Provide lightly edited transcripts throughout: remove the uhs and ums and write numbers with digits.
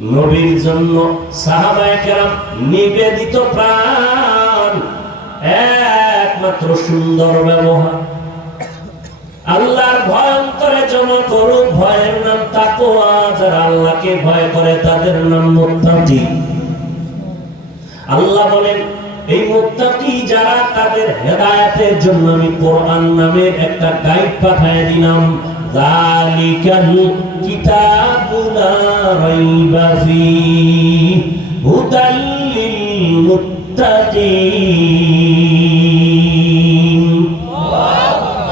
নবীর জন্য সাহাবায়ে কেরাম নিবেদিত প্রাণ, একমাত্র সুন্দর ব্যবহার। আল্লাহর ভয় অন্তরে জমা করুক, ভয়ের নাম তাকওয়া। যারা আল্লাহকে ভয় করে তাদের নাম মুত্তাকি। আল্লাহ বলেন এই মুত্তাকি যারা, তাদের হেদায়েতের জন্য আমি কোরআন নামের একটা গাইড পাঠিয়ে দিলাম। যালিকাল কিতাবু লা রাইবা ফীহি হুদাল লিল মুত্তাকিন।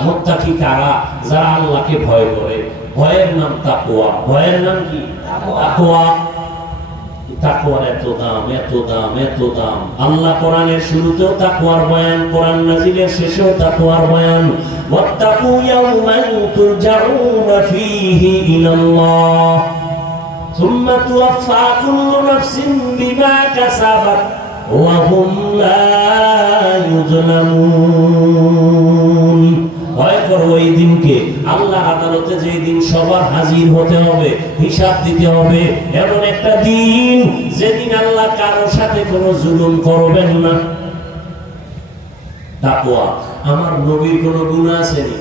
মুত্তাকি কারা? যারা আল্লাহকে ভয় করে। ভয়ের নাম তাকওয়া। ভয়ের নাম কি? তাকওয়া। তাকওয়ার এত দাম, এত দাম, এত দাম। আল্লাহ কোরআনের শুরুতেও তাকওয়ার বয়ান, কোরআন নাজিলের শেষেও তাকওয়ার বয়ান। ওয়াত্তাকু ইয়াওমান তুরজাউনা ফীহি ইলাল্লাহ সুম্মা তুওয়াফা কুল্লু নাফসিন বিমা কাসাবাত ওয়া হুম লা ইউজলামুন। ভয় করো ওই দিনকে, আল্লাহ আদালতে যেই দিন সবার হাজির হতে হবে, হিসাব দিতে হবে। এমন একটা দিন যেদিন আল্লাহ কারোর সাথে কোনো জুলুম করবেন না। তাকওয়া। আমার নবীর কোনো গুনাহ আছে নি?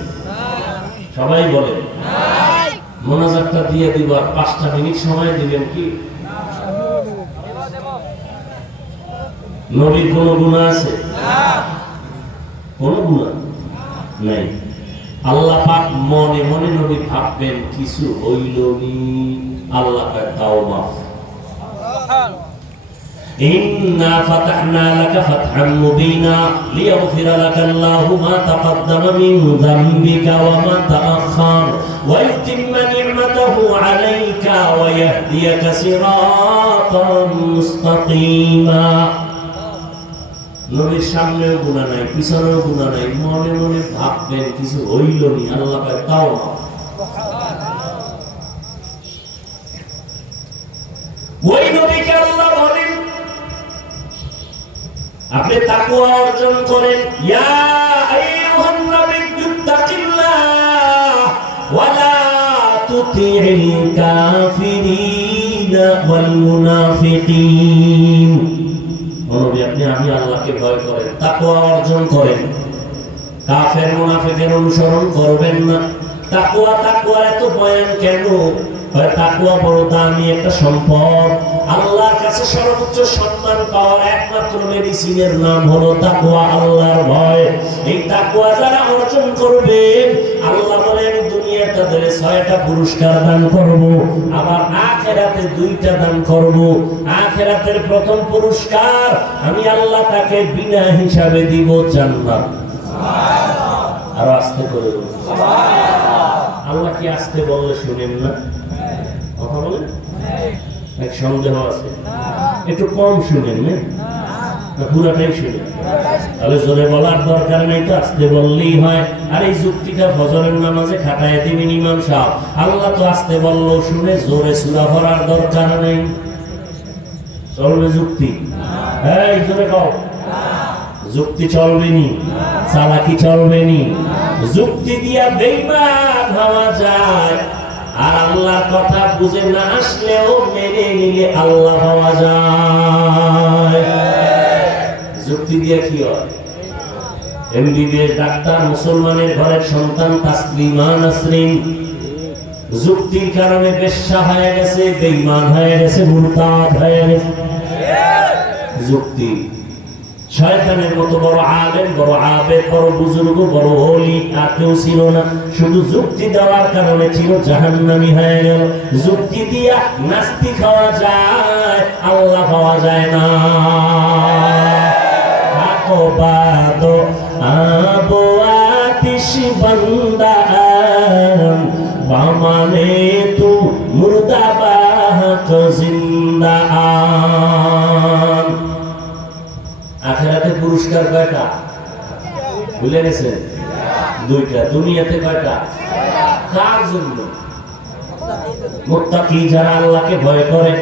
সবাই বলে মোনাজাতটা দিয়ে দিবার 5টা মিনিট সময় দিবেন কি? নবীর কোনো গুনাহ আছে? কোনো গুনাহ নাই। আল্লাহ পাক মনে মনে নবী ভাববেন কিছু হইল নি, আল্লাহ পাক তাও মাফ। ইন্না ফাতাহনা লাকা ফাতহান মুবিনা লিয়াগফিরা লাকা আল্লাহু মা তাকাদ্দামা মিন যামবিকা ওয়া মা তাআখার ওয়া ইউতিম্মা নি'মাতাহু আলাইকা ওয়া ইয়াহদিয়াকা সিরাতান মুস্তাকিমা। নবীর সামনেও গুনাহ নাই, পিছনেও গুনাহ নাই, মনে মনে ভাববেন কিছু হইল নি, আল্লাহ পাক তাও মাফ। ওই নবীকে আল্লাহ বলেন আপনি তাকওয়া অর্জন করেন। ইয়া আইয়ুহান নাবিয়্যু তাকিল্লাহ ওয়া লা তুতি'ল কাফিরিনা ওয়াল মুনাফিকিন। নবী আপনি আমি আল্লাহকে ভয় করেন, তাকওয়া অর্জন করেন, কাফের মুনাফিকের অনুসরণ করবেন না। তাকওয়া, তাকওয়ার এত বয়ান কেন? তাকওয়া বড় দামি একটা সম্পদ। আল্লাহর কাছে সর্বোচ্চ সম্মান পাওয়ার একমাত্র মেডিসিনের নাম হলো তাকওয়া, আল্লাহর ভয়। এই তাকওয়া যারা অর্জন করবেন, আল্লাহ বলেন দুনিয়াতে তাদের 6টা পুরস্কার দান করব, আবার আখিরাতে 2টা দান করব। আখিরাতের প্রথম পুরস্কার আমি আল্লাহ তাকে বিনা হিসাবে দিব জান্নাত। সুবহানাল্লাহ। আর আস্তে করে বলুন সুবহানাল্লাহ। আল্লাহ কি আস্তে বললে শুনেন না? কথা বলেন? এক সন্দেহ আছে, একটু কম শুনেন না, পুরাটাই শুনেন। তাহলে জোরে বলার দরকার নাই, তো আস্তে বললেই হয়। আর এই যুক্তিটা ফজরের নামাজে খাটায় দিবেন ইমাম সাহেব। আল্লাহ তো আস্তে বললেও শুনে, জোরে সূরা পড়ার দরকার নেই। চলবে যুক্তি? এই জোরে কও। যুক্তি চলবে নি, চালাকি চলবে নি। যুক্তি দিয়া বেঈমান হওয়া যায়, আর আল্লাহর কথা বুঝে না আসলেও মেনে নিলে আল্লাহ পাওয়া যায়। যুক্তি দিয়ে কি হয়? এমবিবিএস ডাক্তার, মুসলমানের ঘরের সন্তান তাসলিমা নাসরিন যুক্তির কারণে বেশ্যা হয়ে গেছে, বেঈমান হয়ে গেছে, মুরতাদ হয়ে গেছে। যুক্তি। শয়তানের মতো বড় আলেম, বড় আবেদ, বড় বুজুর্গ, বড় ওলি আর কেউ ছিল না। শুধু যুক্তি দেওয়ার কারণে ছিল জাহান্নামী হয়ে গেল। যুক্তি দিয়া নাস্তিক হওয়া যায়, আল্লাহ পাওয়া যায় না। আকবাদ আবু আতিশ বান্দা বামানে তু মুর্দাবাহ জিন্দা। আখিরাতে পুরস্কার কয়টা ভুলে গেছেন? 2টা। দুনিয়াতে কয়টা? কার জন্য? মুত্তাকি, যারা আল্লাহকে ভয় করে।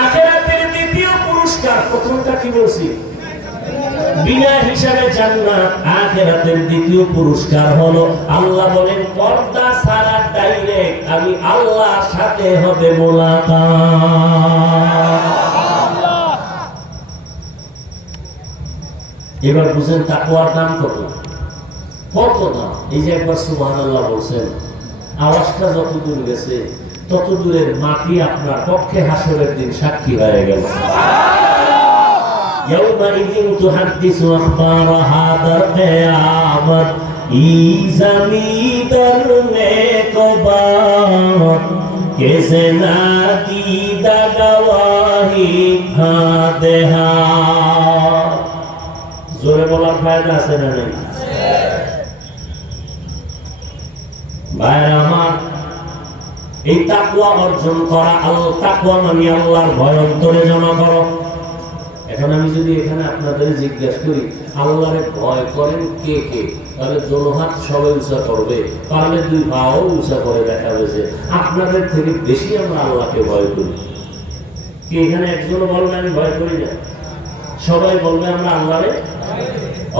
আখিরাতের দ্বিতীয় পুরস্কার, প্রথমটা কি বলছি? বিনা হিসাবে জান্নাত। আখিরাতের দ্বিতীয় পুরস্কার হলো আল্লাহ বলেন পর্দা ছাড়া ডাইরেক্ট দেখ, আমি আল্লাহর সাথে হবে মোলাকাত। এবার বুঝেন তাকওয়ার দাম কত, কত দাম। এই যে একবার সুবহানাল্লাহ বলছেন, আওয়াজটা যত দূর গেছে তত দূরের মাটি আপনার পক্ষে হাসরের দিন সাক্ষী হয়ে গেল। ইয়াউমাইযিন তুহাদ্দিসু আখবারাহা দার কিয়ামত ই জমিদার নেক বাত কেসে না দিদা গওয়াহি হাদে হাত। জোরে বলার ফায়দা আছে না নেই? ভাইরা আমার, এই তাকওয়া অর্জন করা, তাকওয়া মানে আল্লাহর ভয় অন্তরে জমা করো। এখন আমি যদি এখানে আপনাদের জিজ্ঞাসা করি আল্লাহরে ভয় করেন কে কে, তাহলে জনহাত সবাই উঁচা করবে, পারলে দুই পাও উঁচা করে দেখাবে যে আপনাদের থেকে বেশি আমরা আল্লাহকে ভয় করি। কি এখানে একজনও বলবে আমি ভয় করি না? সবাই বলবে আমরা আল্লাহরে।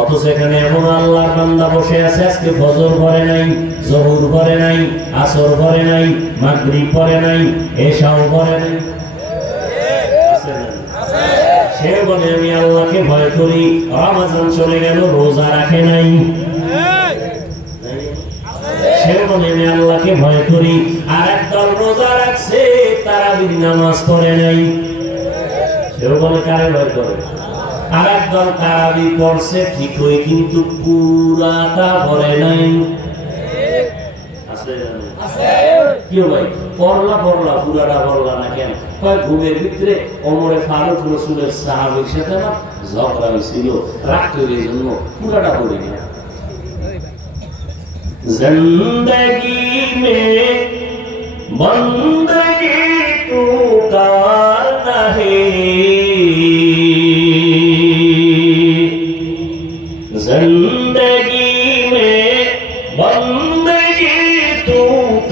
অথচ এখানে এমন আল্লাহর বান্দা বসে আছে আজকে ফজর পড়ে নাই, জোহর পড়ে নাই, আসর পড়ে নাই, মাগরিব পড়ে নাই, এশাও পড়ে নাই, সে বলে আমি আল্লাহকে ভয় করি। রমজান চলে গেল, রোজা রাখে নাই, সে বলে আমি আল্লাহকে ভয় করি। আর একদল রোজা রাখছে, তারাবির নামাজ পড়ে নাই, সেও বলে কারে ভয় করে। আর একদল তারাবি পড়ছে ঠিকই, কিন্তু পুরাটা পড়ে নাই। কি ভাই, পড়লা পুরাটা পড়লা না কেন? ঘুমের ভিতরে ওমরে ফারুক রাসূলের সাহাবীর সাথে না ঝগড়া হয়েছিল, রাগ করে জন্য পুরাটা পড়ি না। জিন্দেগি মে বন্দগি তু কার নাহি, जिंदगी में बंदगी तू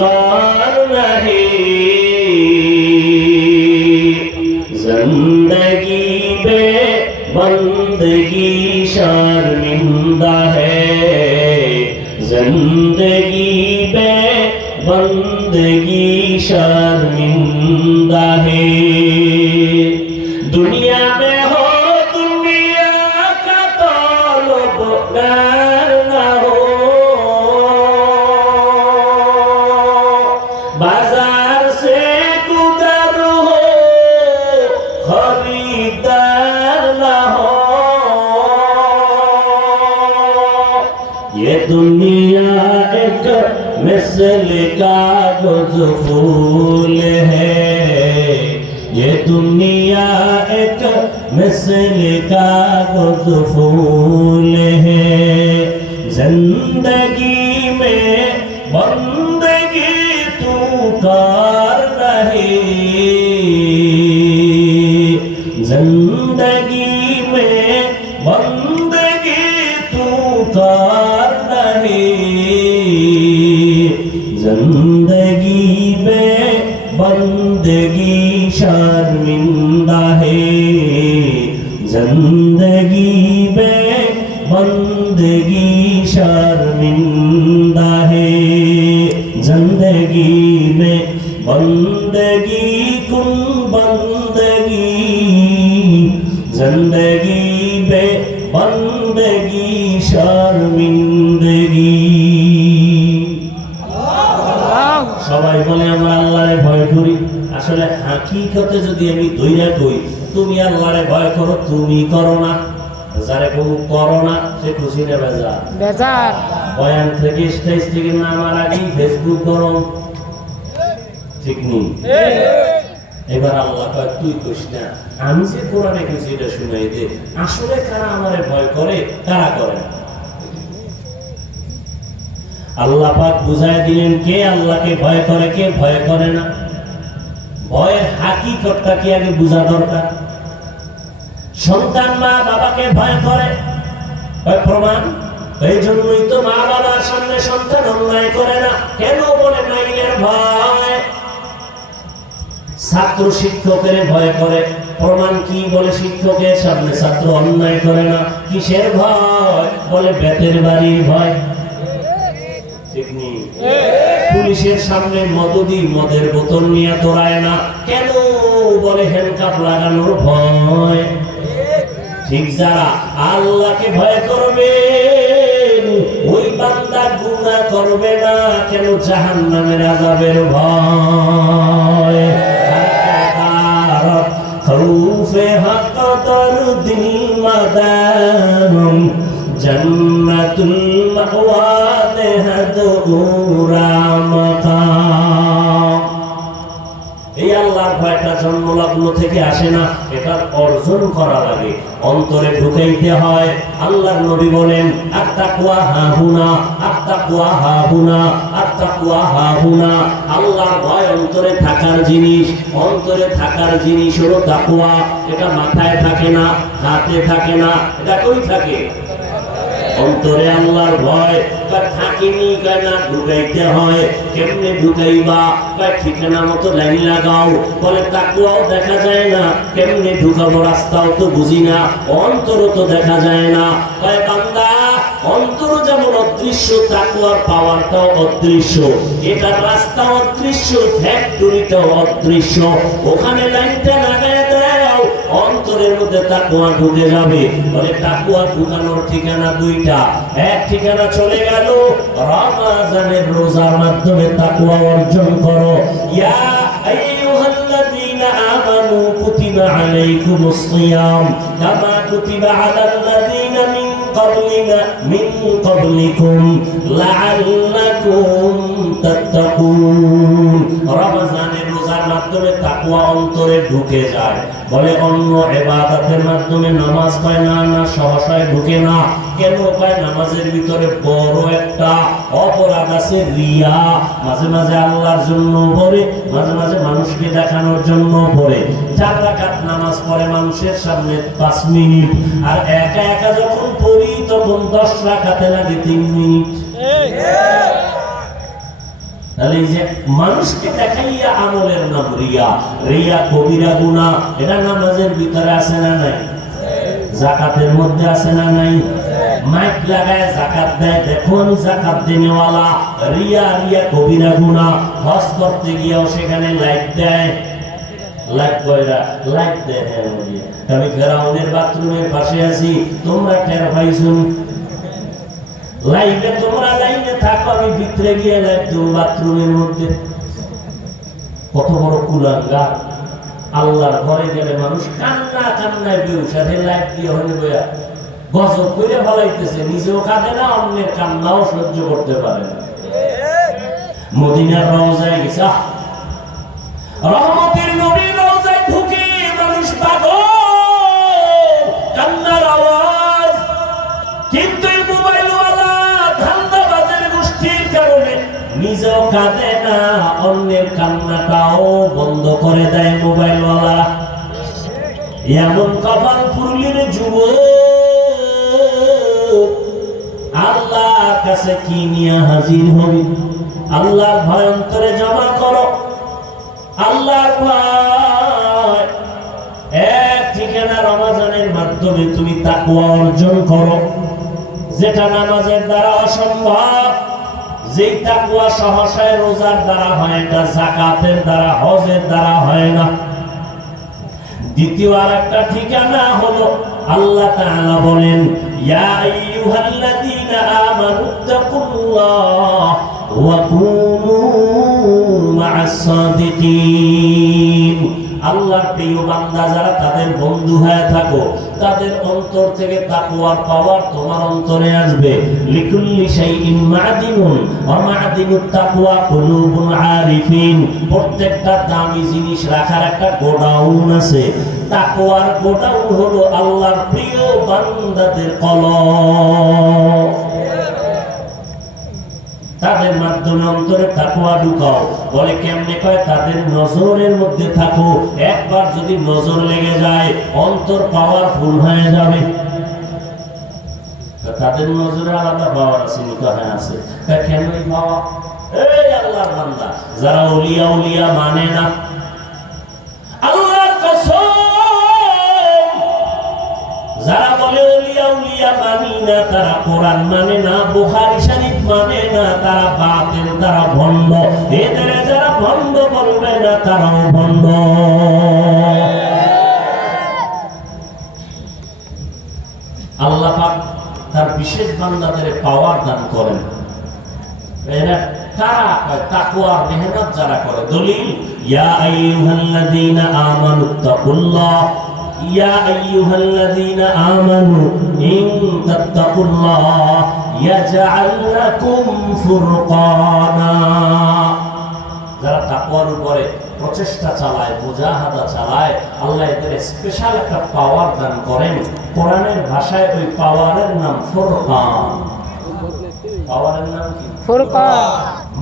कार नहीं, जिंदगी में बंदगी शर्मिंदा है, जिंदगी में बंदगी शर्मिंदा है। दुनिया में हो ना हो, बाजार से गुजर हो, खरीदार ना हो। ये दुनिया एक मिसल कागज फूल है, ये दुनिया एक मिसल कागज फूल है, जिंदगी में बंदगी तू कार नहीं, जिंदगी में बंदगी तू कार नहीं, जिंदगी में बंदगी शर्मिंदा है, जिंदगी में बंदगी शर्मिंदा है, जिंदगी में बंदगी कुन बंदगी, जिंदगी में बंदगी शर्मिंदगी। সবাই বলে আমরা আল্লাহরে ভয় করি, আসলে হাকিকতে যদি আমি দইরা কই তুমি আল্লাহরে ভয় করো, তুমি করো না, যারে বহু করো না সে খুশি না বেজার। বয়ান থেকে স্টেজ থেকে নামার আগেই ফেসবুক গরম, ঠিক নেই? এবার আল্লাহ কয় তুই কইস না, আমি যে কোরআনে কিছু এটা শুনাই দে, আসলে কারা আমারে ভয় করে কারা করে না। আল্লাহ পাক বুঝায় দিলেন কে আল্লাহকে ভয় করে কে ভয় করে না। ভয়ের হাকিকতটা কি আগে বোঝা দরকার। সন্তান মা বাবাকে ভয় করে, প্রমাণ এই জন্যই তো মা বাবার সামনে সন্তান অন্যায় করে না। কেন বলে মাইনের ভয়। ছাত্র শিক্ষকের ভয় করে, প্রমাণ কি বলে শিক্ষকের সামনে ছাত্র অন্যায় করে না। কিসের ভয় বলে বেতের বাড়ির ভয়, ঠিক নেই? পুলিশের সামনে মদের বোতল নিয়ে দৌড়ায় না কেন? বলে হ্যান্ডকাপ লাগানোর ভয়। ঠিক যারা আল্লাহকে ভয় করবে ওই বান্দা গুনাহ করবে না কেন? জাহান্নামের আযাবের ভয়। খৌফে হক তরদিল মাদাম জান্নাতুল মাওয়া দেহদুরা মাকাম। এই আল্লাহর ভয়টা জন্মলগ্ন থেকে আসে না, এটা অর্জন করা লাগে, অন্তরে ঢুকাইতে হয়। আল্লাহর নবী বলেন আত্তাকওয়া হাহুনা, আত্তাকওয়া হাহুনা, আত্তাকওয়া হাহুনা। আল্লাহর ভয় অন্তরে থাকার জিনিস, অন্তরে থাকার জিনিস হলো তাকওয়া। এটা মাথায় থাকে না, হাতে থাকে না, এটা কই থাকে? অন্তরে আল্লাহর ভয় থাকিনি কেনা ঢুকাইতে হয়। কেমনে ঢুকাইবা? ঠিকানা মতো লাইন লাগাও। বলে তাকওয়াও দেখা যায় না, কেমনে ঢুকাবো? রাস্তাও তো বুঝি না, অন্তরও তো দেখা যায় না। বান্দা অন্তর যেমন অদৃশ্য, তাকওয়ার পাওয়ারটাও অদৃশ্য। এটা রাস্তা অদৃশ্য, ফ্যাক্টরিটাও অদৃশ্য। ওখানে লাইনটা লাগায় দাও, অন্তরের মধ্যে তাকওয়া ঢুকে যাবে। বলে তাকওয়া ঢুকানোর ঠিকানা দুইটা। এক ঠিকানা চলে গেল রমজানের রোজার মাধ্যমে তাকওয়া অর্জন করো। ইয়া আইয়ুহাল্লাযীনা আমানু কুতিবা আলাইকুমুস সিয়াম কামা কুতিবা আলাল্লাযীনা মিন ক্বাবলিকুম লাআল্লাকুম তাত্তাকুন। রমজানের রোজার মাধ্যমে তাকওয়া অন্তরে ঢুকে যায়। বলে অন্য ইবাদতের মাধ্যমে নামাজ পায় না, না সহসায় ঢুকে না কেন? পায় নামাজের ভিতরে বড় একটা অপরাধ আছে, রিয়া। মাঝে মাঝে আল্লাহর জন্য পড়ে, মাঝে মাঝে মানুষকে দেখানোর জন্য পড়ে। 4 রাকাত নামাজ পড়ে মানুষের সামনে 5 মিনিট, আর একা একা যখন পড়ি তখন 10 রাকাতে লাগে 3 মিনিট। তাহলে এই যে মানুষকে দেখাইয়া আমলের নাম রিয়া। রিয়া কবিরা গুনাহ। এটা নামাজের ভিতরে আছে না নাই? যাকাতের মধ্যে আছে না নাই? মাইক লাগায় যাকাত দেয়, দেখো আমি যাকাত দেনেওয়ালা। রিয়া রিয়া কবিরা গুনাহ। হজ করতে গিয়েও সেখানে লাইট দেয়, লাইট কয়রা লাইট দেয়। আমি ফেরাউনের বাথরুমের পাশে আছি, তোমরা টের পাইছো? লাইনে তোমরা লাইনে থাকো, আমি ভিতরে গিয়ে লাইট দেব বাথরুমের মধ্যে। কত বড় কুলাঙ্গার! আল্লাহর ঘরে গেলে মানুষ কান্না কান্নায় বেউসারে লাইট দিয়ে হলে বইয়া গজব করে ফলাইতেছে, নিজেও কাঁদে না, অন্যের কান্নাও সহ্য করতে পারে না। মদিনার রওজায় গেছে, রহমতের নবীর রওজায় ঢুকে মানুষ পাগল, কান্নার আওয়াজ। কিন্তু এই মোবাইলওয়ালা ধান্দাবাজের গোষ্ঠীর কারণে নিজেও কাঁদে না, অন্যের কান্নাটাও বন্ধ করে দেয় মোবাইলওয়ালারা। এমন কপাল পুরুলির যুবক আল্লাহর কাছে কি নিয়ে হাজির হবি? আল্লাহর ভয় অন্তরে জমা করো। আল্লাহর ভয় এক ঠিকানা রমজানের মাধ্যমে তুমি তাকওয়া অর্জন করো, যেটা নামাজের দ্বারা অসম্ভব। যেই তাকওয়া সহসায় রোজার দ্বারা হয়, এটা যাকাতের দ্বারা, হজের দ্বারা হয় না। দ্বিতীয় আরেকটা ঠিকানা হলো আল্লাহ তাআলা বলেন ইয়া আইয়ুহাল্লাযীনা আমানুত্তাকুল্লাহ ওয়া কুনু মা'আস সাদিকিন। আল্লাহর প্রিয় বান্দা যারা, তাদের বন্ধু হয়ে থাকো, তাদের অন্তর থেকে তাকওয়ার পাওয়ার তোমার অন্তরে আসবে। লিকুল্লি শাইইন মা'দিনুন ওয়া মা'দিনুত তাকওয়া কুলুবুল আরিফিন। প্রত্যেকটা দামি জিনিস রাখার একটা গোডাউন আছে। তাকওয়ার গোডাউন হলো আল্লাহর প্রিয় বান্দাদের কলব। তাদের মাধ্যমে অন্তরে তাকওয়া ঢুকাও। বলে কেমনে? কয় তাদের নজরের মধ্যে থাকো। একবার যদি নজর লেগে যায়, অন্তর পাওয়ারফুল হয়ে যাবে। তাদের নজরে আলাদা পাওয়ার আছে, হ্যাঁ আছে। কেন এই পাওয়া? এই আল্লাহর বান্দা যারা ওলিয়া উলিয়া মানে না, আল্লাহর কসম, যারা বলে ওলিয়া উলিয়া মানি না, তারা কোরআন মানে না, বুখারী শরীফ মানে না তারা বাতিল, তারা ভণ্ড। এদের যারা ভণ্ড বলবে না তারাও ভণ্ড। আল্লাহ পাক তার বিশেষ বান্দাদের পাওয়ার দান করেন। এরা কারা? তাকওয়ার মেহনত যারা করে। দলিল, ইয়া আইয়ুহাল্লাযীনা আমানুত্তাকুল্লাহ, ইয়া আইয়ুহাল্লাযীনা আমানু ইন তাত্তাকুল্লাহ ইয়াজআল লাকুম ফুরকানা। যারা তাকওয়ার উপরে প্রচেষ্টা চালায়, মুজাহাদা চালায়, আল্লাহ এদের স্পেশাল একটা পাওয়ার দান করেন। কোরআনের ভাষায় ওই পাওয়ারের নাম ফুরকান। পাওয়ারের নাম কি? ফুরকান।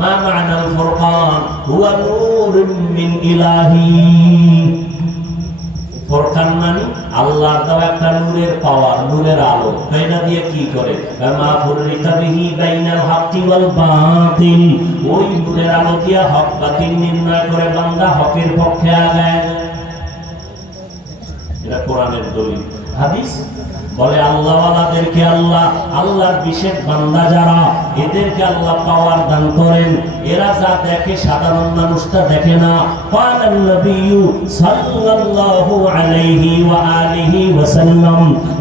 মা মা'নাল ফুরকান? হুয়া নূরুম মিন ইলাহি। ফুরকান মানে আল্লাহর দেওয়া একটা নূরের পাওয়ার, নূরের আলো। এটা দিয়ে কি করে? মা ফুররিকা বিহি বাইনাল হাক্কি ওয়াল বাতিল। ওই নূরের আলো দিয়ে হক বাতিল নির্ণয় করে বান্দা হকের পক্ষে আগায়। এটা কোরআনের দলিল। হাদিস বলে আল্লাহওয়ালাদেরকে আল্লাহ, আল্লাহর বিশেষ বান্দা যারা, এদেরকে আল্লাহ পাওয়ার দান করেন। এরা যা দেখে সাধারণ মানুষটা দেখে না। ক্বালান নবিয়্যু সাল্লাল্লাহু আলাইহি ওয়া আলিহি ওয়া সাল্লাম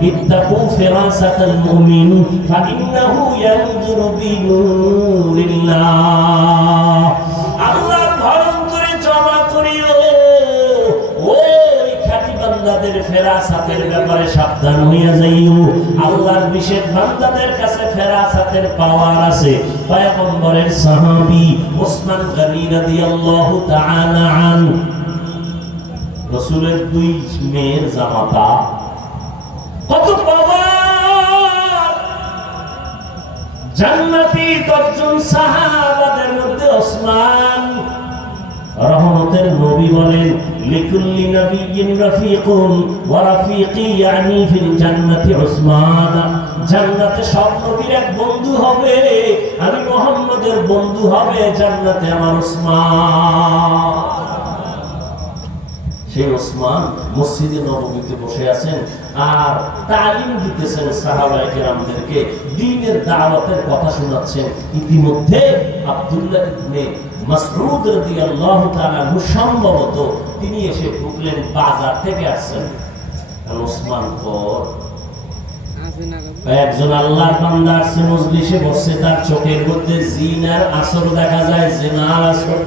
ইত্তাকু ফিরাসাতাল মুমিন ফাইন্নাহু ইয়ানজুরু বিনুরিল্লাহ। আল্লাহর ভয় করে জমা করিও। বান্দাদের ফেরাসাতের ব্যাপারে সাবধান হইয়া যাইও। আল্লাহর বিশেষ বান্দাদের কাছে ফেরাসাতের পাওয়ার আছে। পয়গম্বরের সাহাবী ওসমান গনি রাদিয়াল্লাহু তাআলা আন, রাসূলের দুই মেয়ের জামাতা, কত পাওয়ার! জান্নাতি 10 জন সাহাবাদের মধ্যে ওসমান। রহমতের নবী বলেন, লিকুল্লি নাবিয়্যিন রাফিকুন ওয়া রাফিকি ইয়ানি ফিল জান্নাতি উসমান। জান্নাতে সব নবীর এক বন্ধু হবে, আমি মুহাম্মদের বন্ধু হবে জান্নাতে আমার উসমান। সেই উসমান মসজিদে নববীতে বসে আছেন আর তালিম দিতেছেন সাহাবায়ে কেরামদেরকে, দ্বীনের দাওয়াতের কথা শোনাচ্ছেন। ইতিমধ্যে আব্দুল্লাহ ইবনে মাসউদ রাদিয়াল্লাহু তাআলা সম্ভবত তিনি এসে ঢুকলেন, বাজার থেকে আসছেন। ওসমান পর একজন আল্লাহর বান্দা আসছে, মজলিসে বসে, তার চোখের মধ্যে জিনার আসর দেখা যায়, জিনার আসর।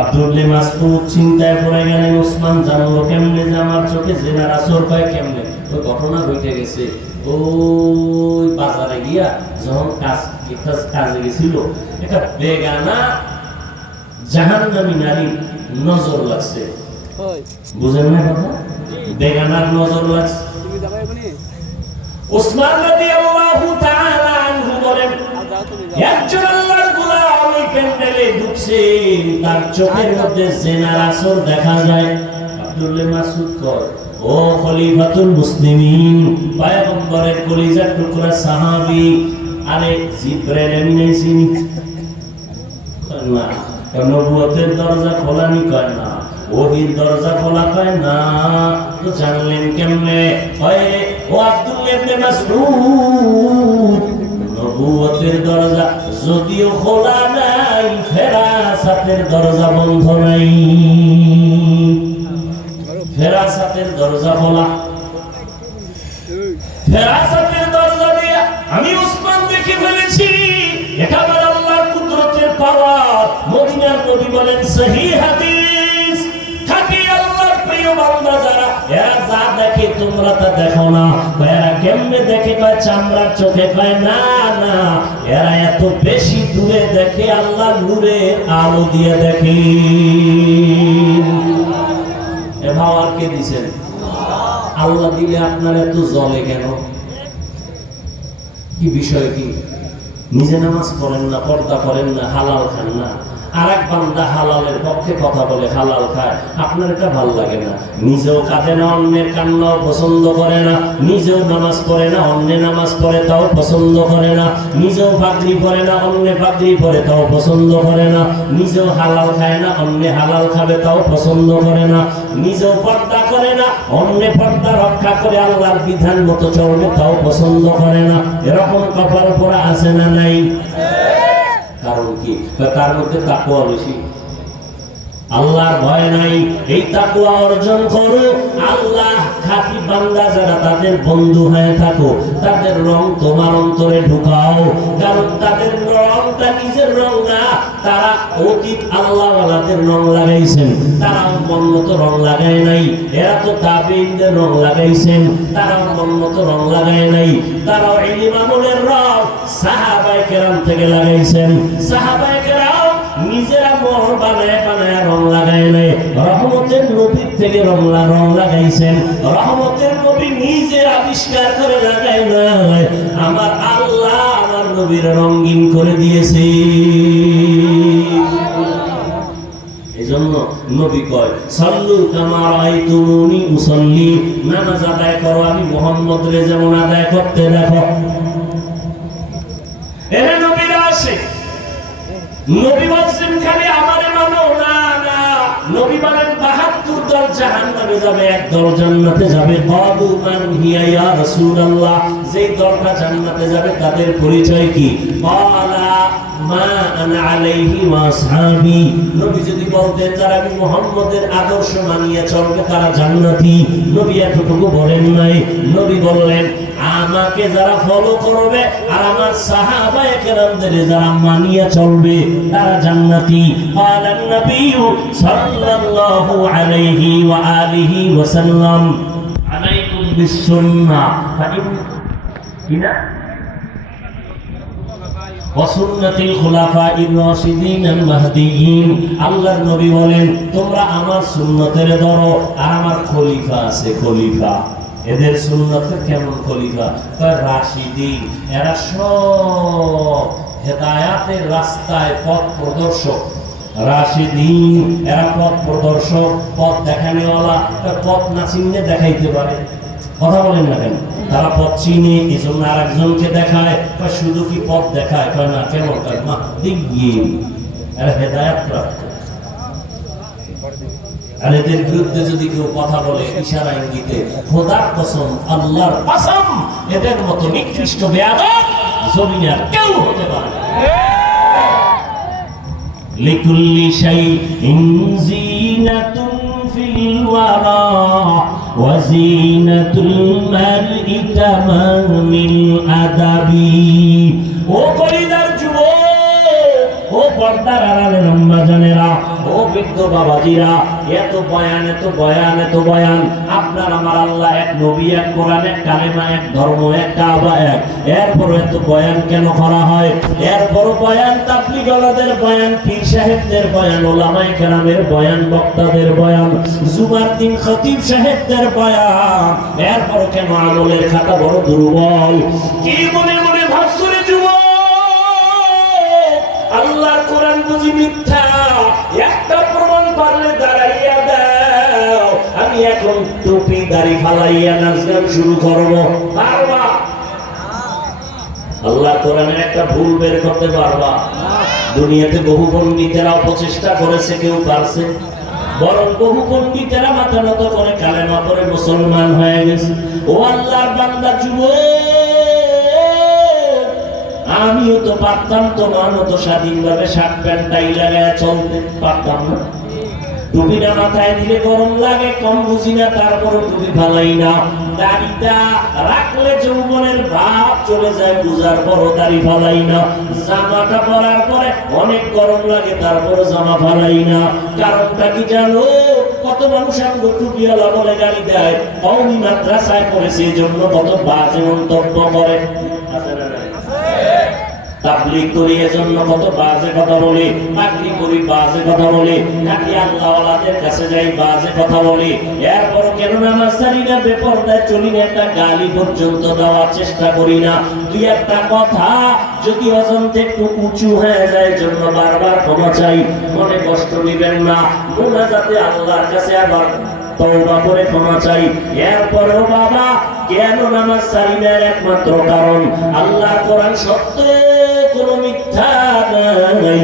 আব্দুল্লাহ মাসউদ চিন্তায় পড়ে গেলেন, ওসমান জানলো কেমনে যে আমার চোখে জিনার আসর পায় কেমনে? ওই ঘটনা ঘটে গেছে, ওই বাজারে গিয়া যখন কাজে গেছিল, একটা বেগানা জাহান্নামী নারীর নজর লাগছে। বুঝেন না কথা? বেগানার নজর লাগছে। ওসমান রাদিয়াল্লাহু তাআলা আনহু বলেন, একজন আল্লাহর গোলাম ওই প্যান্ডেলে ঢুকছে, তার চোখের মধ্যে জিনার আসর দেখা যায়। আব্দুল্লাহ মাসউদ কয়, ও খলিফাতুল মুসলিমিন, পয়গম্বরের কলিজার টুকরা সাহাবী, আরে জিবরাইল এমনি চিনি না, নবুয়তের দরজা খোলানি কয় না, ওহির দরজা খোলা কয় না, তো জানলেন কেমনে? হয় ও আব্দুল্লাহ ইবনে মাসউদ, নবুয়তের দরজা যদিও খোলা নাই, ফেরাসাতের দরজা বন্ধ নাই। ফেরাসাতের দরজা খোলা। ফেরাসাতের দরজা দিয়ে আমি উসমান দেখে ফেলেছি। এটা আমার আল্লাহর কুদরতের পাওয়ার। মদিনার নবী বলেন, সহিহ হাদিস, খাঁটি আল্লাহর প্রিয় বান্দা যারা, এরা যা দেখে তোমরা তা দেখো না। এরা কেমনে দেখে? কয় চামড়ার চোখে। কয় না না, এরা এত বেশি দূরে দেখে, আল্লাহর নূরের আলো দিয়ে দেখে। এ পাওয়ার কে দিয়েছেন? আল্লাহ দিলে আপনার এত জ্বলে কেন? কি বিষয়? কি নিজে নামাজ পড়েন না, পর্দা করেন না, হালাল খান না, আরেক বান্দা হালালের পক্ষে কথা বলে, হালাল খায়, আপনার এটা ভালো লাগে না। নিজেও কাঁদে না, অন্যের কান্নাও পছন্দ করে না। নিজেও নামাজ পড়ে না, অন্যের নামাজ পড়ে তাও পছন্দ করে না। নিজেও পাগড়ি পরে না, অন্য পাগড়ি পরে তাও পছন্দ করে না। নিজেও হালাল খায় না, অন্য হালাল খাবে তাও পছন্দ করে না। নিজেও পর্দা করে না, অন্য পর্দা রক্ষা করে আল্লাহর বিধান মতো চলবে তাও পছন্দ করে না। এরকম কপাল পোড়া আছে না নাই? কারণ কি? তার মধ্যে তাকওয়া বেশি, আল্লাহর ভয় নাই। এই তাকওয়া অর্জন করো। আল্লাহ খাঁটি বান্দা যারা, তাদের বন্ধু হয়ে থাকো, তাদের রং তোমার অন্তরে ঢুকাও। কারণ তাদের রংটা নিজের রং না, তারা অতীত আল্লাহওয়ালাদের রং লাগাইছেন, তারা মনমতো রং লাগায় নাই। এরা তো তাবেঈনদের রং লাগাইছেন, তারা মনমতো রং লাগায় নাই। তারাও ইলম আমলের রং সাহাবায়ে কেরাম থেকে লাগাইছেন। সাহাবায়ে কেরাম নিজেরা মোহর বানায় বানায় রং লাগায় নাই, রহমতের নবীর থেকে রং লাগাইছেন। রহমতের নবী নিজে আবিষ্কার করে লাগায় নাই, আমার আল্লাহ আমার নবীর রঙিন করে দিয়েছে। এজন্য নবী কয়, সাল্লু কামা রাআইতুমুনি উসাল্লি, নামাজ আদায় করো আমি মুহাম্মদরে যেমন আদায় করতে দেখো। এরা নবীরা আসে, নবী বলছেন খালি আমারে মানো না, না, নবী বলেন ৭২ দল জাহান্নামে যাবে, এক দল জান্নাতে যাবে। ক্বালু মান হিয়া ইয়া রাসূলুল্লাহ, যেই দলটা জান্নাতে যাবে তাদের পরিচয় কি? ক্বালা মা আনা আলাইহি ওয়া আসহাবি, নবী যদি বলতেন যারা আমি মুহাম্মদের আদর্শ মানিয়ে চলবে তারা জান্নাতি, নবী এতটুকু বলেন নাই। নবী বললেন আমাকে যারা ফলো করবে আর আমার সাহাবায়ে কেরামদের যারা মানিয়ে চলবে তারা জান্নাতি। ক্বালান নবিয়্যু সাল্লাল্লাহু আলাইহি ওয়া আলিহি ওয়া সাল্লাম, আলাইকুম বিসুন্নাহ কিনা ওয়াসুন্নাতিল খুলাফাইর রাশিদিন আল মাহদিয়িন। আল্লাহর নবী বলেন তোমরা আমার সুন্নতের ধরো, আর আমার খলিফা আছে, খলিফা, এদের সুন্নতের কেমন খলিফা? রাশিদিন, এরা সব হেদায়াতের রাস্তায় পথ প্রদর্শক। রাশিদিন, এরা পথ প্রদর্শক, পথ দেখানেওয়ালা। পথ না চিনলে দেখাইতে পারে, কথা বলেন না কেন? তারা পথ চিনে, এই জন্য আর একজনকে দেখায়। শুধু কি পথ দেখায়? না, কেমন? এরা হেদায়াত প্রাপ্ত। আর এদের বিরুদ্ধে যদি কেউ কথা বলে ইশারা ইঙ্গিতে, খোদার কসম, আল্লাহর কসম, এদের মতো নিকৃষ্ট বেয়াদব জমিনে আর কেউ হতে পারে না। লিকুল্লি শাইইন যিনাতুন ফিল ওয়ারা ওয়া যিনাতুল মারই তামামিল আদাবি। ও কলিজার যুবক, ও পর্দার আড়ালের আম্মা জানেরা, ও বৃদ্ধ বাবাজিরা, এত বয়ান, এত বয়ান, এত বয়ান। আপনার আমার আল্লাহ এক, নবী এক, কোরআন এক, কালেমা এক, ধর্ম এক, কাবা এক। এরপর এত বয়ান কেন করা হয়? এরপর বয়ান তাবলীগীদের বয়ান, পীর সাহেবদের বয়ান, ওলামায়ে কেরামের বয়ান, বক্তাদের বয়ান, জুমার দিন খতিব সাহেবদের বয়ান। এরপর কেন আমলের খাতা বড় দুর্বল? কি মনে মনে ভাবছো রে যুবক? আল্লাহর কোরআন বুঝি মিথ্যা? একটা প্রমাণ পারলে দাঁড়াইয়া দাও, আমি এখন টুপি দাড়ি ফালাইয়া নাচ গান শুরু করবো, পারবা? আল্লাহর কোরআনের একটা ভুল বের করতে পারবা? দুনিয়াতে বহু পণ্ডিতেরা প্রচেষ্টা করেছে, কেউ পারছে? বরং বহু পণ্ডিতেরা মাথা নত করে কালেমা পড়ে মুসলমান হয়ে গেছে। ও আল্লাহর বান্দা যুবক, আমিও তো পারতাম তোমার মতো স্বাধীনভাবে শার্ট প্যান্ট টাই লাগায় চলতে, পারতাম না। টুপিটা মাথায় দিলে গরম লাগে, কম বুঝি না, তারপরও টুপি ফালাই না। দাড়িটা রাখলে যৌবনের ভাব চলে যায়, বুঝার পরও দাড়ি ফালাই না। জামাটা পরার পরে অনেক গরম লাগে, তারপরও জামা ফালাই না। কারণটা কি জানো? কত মানুষ আমাকে টুপিওয়ালা বলে গালি দেয়, কওমি মাদ্রাসায় পড়েছে এই জন্য কত বাজে মন্তব্য করে। তাবলীগ করি এজন্য কত বাজে কথা বলি, চাকরি করি বাজে কথা বলি, নাকি আল্লাহওয়ালাদের কাছে যাই বাজে কথা বলি, এরপর কেন নামাজ ছাড়ি না, বেপরদায় চলি না, একটা গালি পর্যন্ত দেওয়ার চেষ্টা করি না। দুই একটা কথা যদি অজান্তে একটু উঁচু হয়ে যায় জন্য বারবার ক্ষমা চাই, মনে কষ্ট নেবেন না। মুনাজাতে আল্লাহর কাছে আবার তওবা করে ক্ষমা চাই। এরপরেও বাবা কেন নামাজ ছাড়ি না, একমাত্র কারণ আল্লাহ কোরআন সত্য, কোনো মিথ্যা নাই।